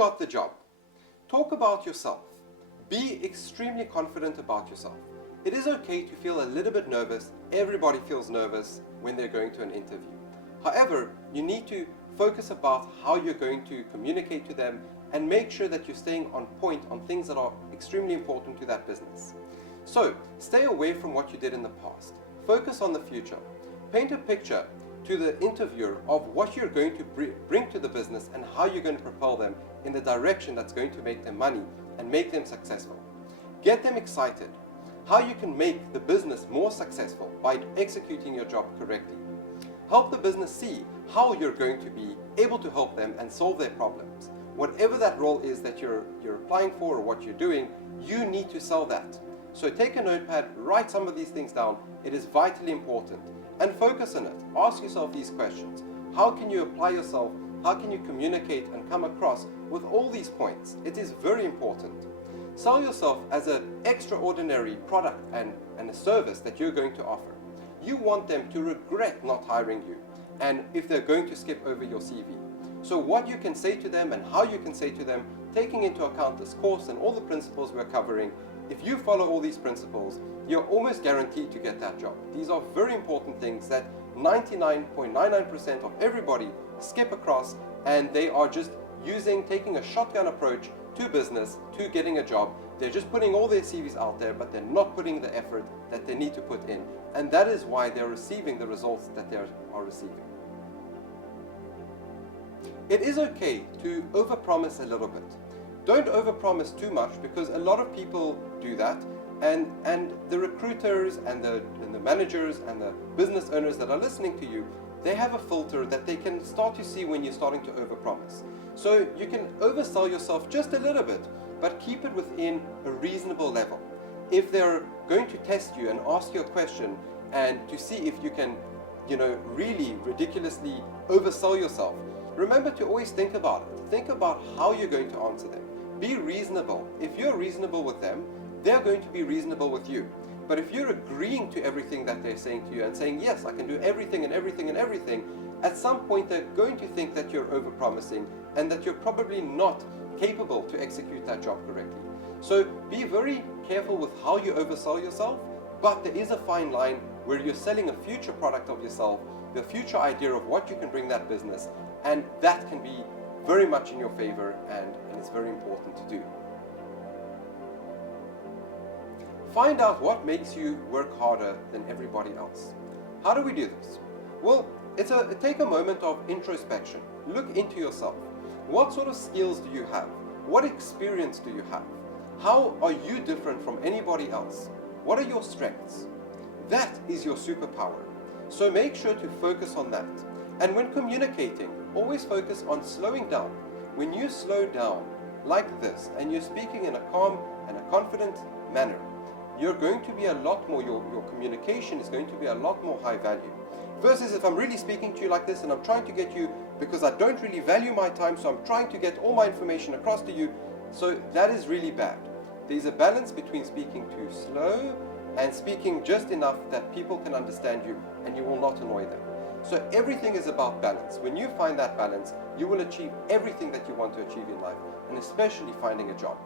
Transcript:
got the job. Talk about yourself. Be extremely confident about yourself. It is okay to feel a little bit nervous. Everybody feels nervous when they're going to an interview. However, you need to focus about how you're going to communicate to them and make sure that you're staying on point on things that are extremely important to that business. So, stay away from what you did in the past. Focus on the future. Paint a picture to the interviewer of what you're going to bring to the business and how you're going to propel them in the direction that's going to make them money and make them successful. Get them excited. How you can make the business more successful by executing your job correctly. Help the business see how you're going to be able to help them and solve their problems. Whatever that role is that you're applying for or what you're doing, you need to sell that. So take a notepad, write some of these things down. It is vitally important. And focus on it. Ask yourself these questions. How can you apply yourself? How can you communicate and come across with all these points? It is very important. Sell yourself as an extraordinary product and a service that you're going to offer. You want them to regret not hiring you, and if they're going to skip over your CV. So what you can say to them and how you can say to them, taking into account this course and all the principles we're covering, if you follow all these principles, you're almost guaranteed to get that job. These are very important things that 99.99% of everybody skip across, and they are just taking a shotgun approach to business, to getting a job. They're just putting all their CVs out there, but they're not putting the effort that they need to put in. And that is why they're receiving the results that they are receiving. It is okay to overpromise a little bit. Don't overpromise too much, because a lot of people do that, and the recruiters and the managers and the business owners that are listening to you, they have a filter that they can start to see when you're starting to overpromise. So you can oversell yourself just a little bit, but keep it within a reasonable level. If they're going to test you and ask you a question and to see if you can, really ridiculously oversell yourself, remember to always think about it. Think about how you're going to answer them. Be reasonable. If you're reasonable with them, they're going to be reasonable with you. But if you're agreeing to everything that they're saying to you and saying, yes, I can do everything and everything and everything, at some point they're going to think that you're overpromising and that you're probably not capable to execute that job correctly. So be very careful with how you oversell yourself, but there is a fine line where you're selling a future product of yourself, the future idea of what you can bring that business, and that can be very much in your favor, and it's very important to do. Find out what makes you work harder than everybody else. How do we do this? Well, take a moment of introspection. Look into yourself. What sort of skills do you have? What experience do you have? How are you different from anybody else? What are your strengths? That is your superpower. So make sure to focus on that. And when communicating, always focus on slowing down. When you slow down like this and you're speaking in a calm and a confident manner, you're going to be a lot more, your communication is going to be a lot more high value. Versus if I'm really speaking to you like this and I'm trying to get you, because I don't really value my time, so I'm trying to get all my information across to you, so that is really bad. There's a balance between speaking too slow and speaking just enough that people can understand you and you will not annoy them. So everything is about balance. When you find that balance, you will achieve everything that you want to achieve in life, and especially finding a job.